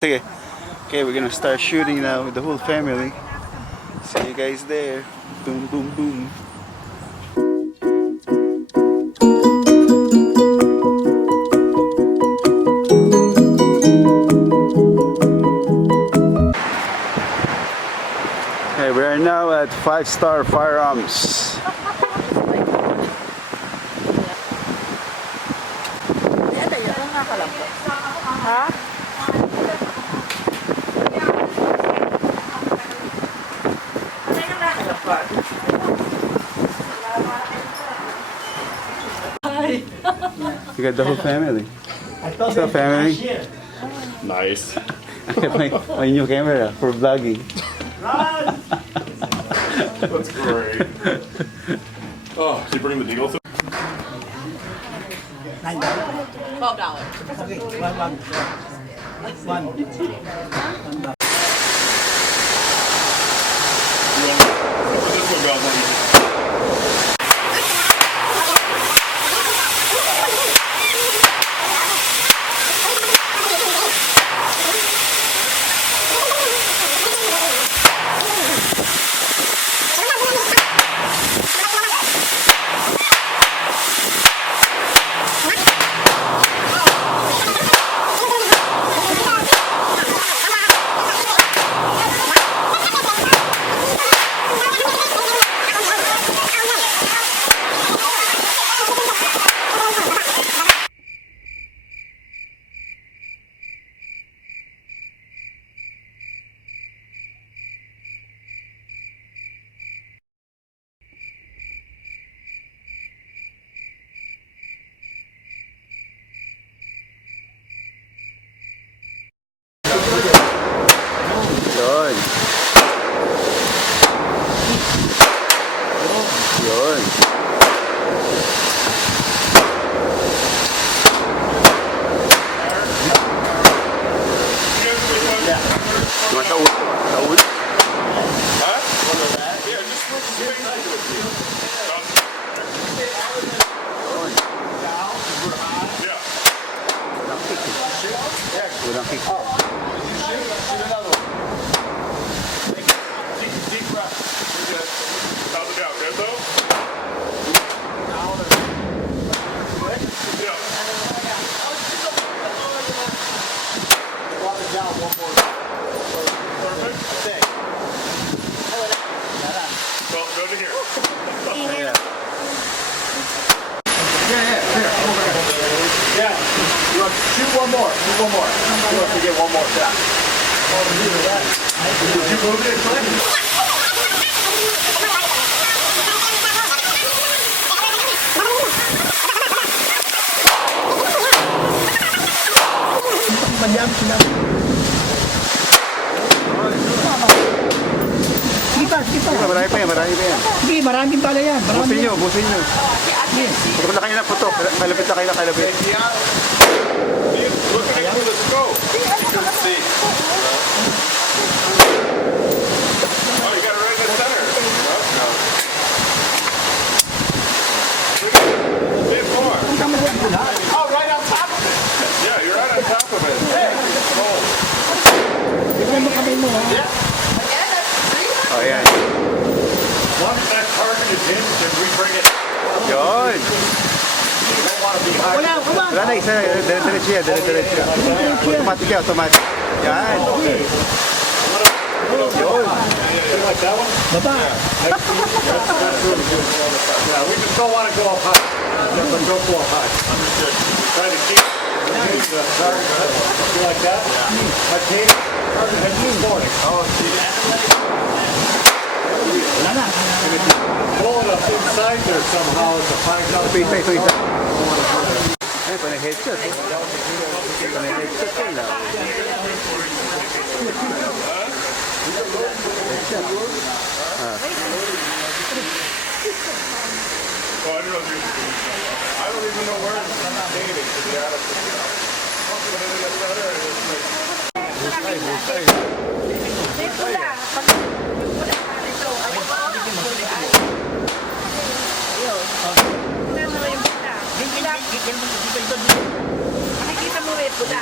Okay, we're gonna start shooting now with the whole family. See you guys there. Boom, boom, boom. Okay, we are now at 5-Star Firearms. You got the whole family. What's up, family? Nice. I got my new camera for vlogging. That's great. Oh, did you bring the deagle through? $12. This one got one. Yun. Yun. Cuma tahu. Huh? Yeah, just switch spaces with you. Yeah. Kurang kick. Deep breath. You're good. How's it out? Good though? Yeah. Perfect. Well, go to here. Yeah. Yeah. You want to shoot one more. Shoot one more. You want to get one more shot. Did you move it, Clint? Marami pa yan, marami pa yan. Hindi, marami pala yan. Busin nyo, busin nyo. Pagod na kayo na putok. Kalapit na kayo na kalapit. Look at it with a scope. You can see. Oh, you got it right in the center. Bit more. Oh, right on top of it. Yeah, you're right on top of it. Roll. Tignan mo kamay mo, ha? Oh, yan. Once that target is in, then we bring it. Yun. Wala. Wala na, isa. Diretso yan, diretso. Automatic yan, automatic. Yan. Yun. Like that one? Baba. That's really good. Yeah, we just don't want to go up high. Don't go up high. Understood. Try to keep the target. You like that? Yeah. Okay. Target is going. Oh, Wala na. pull it up inside there somehow. It's a fine Ito isa, ito isa. Ay, panay headshot. Panay headshot yun lang. Headshot. Oh, I don't even know where it's dated, to be honest with you. Busay, busay. Makikita mo rin pula.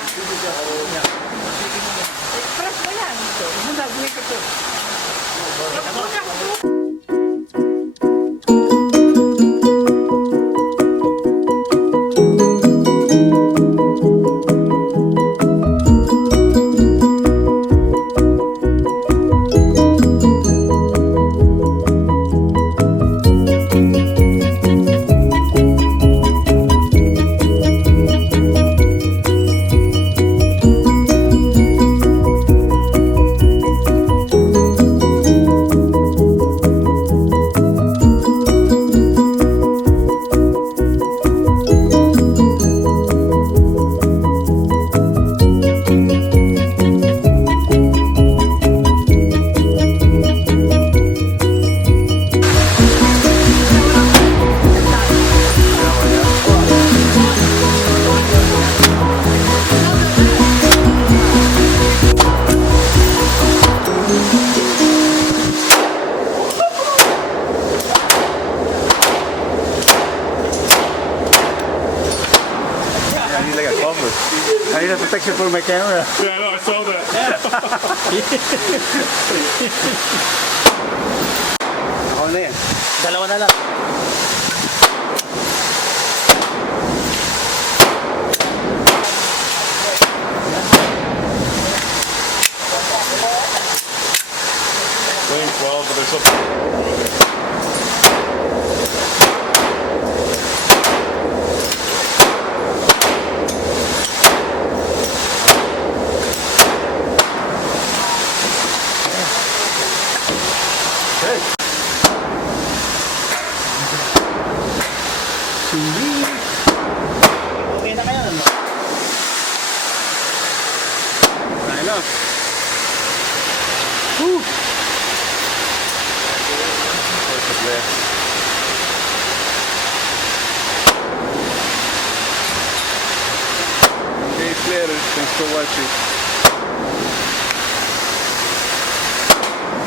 I need like a cover. I need a protection for my camera. Yeah, I know, I saw that. Ako na yan. Dalawa na lang. Lane 12, but there's something. Okay na kayo, ano? Line up. Woo! Perfect there. Okay, later. Thanks for watching.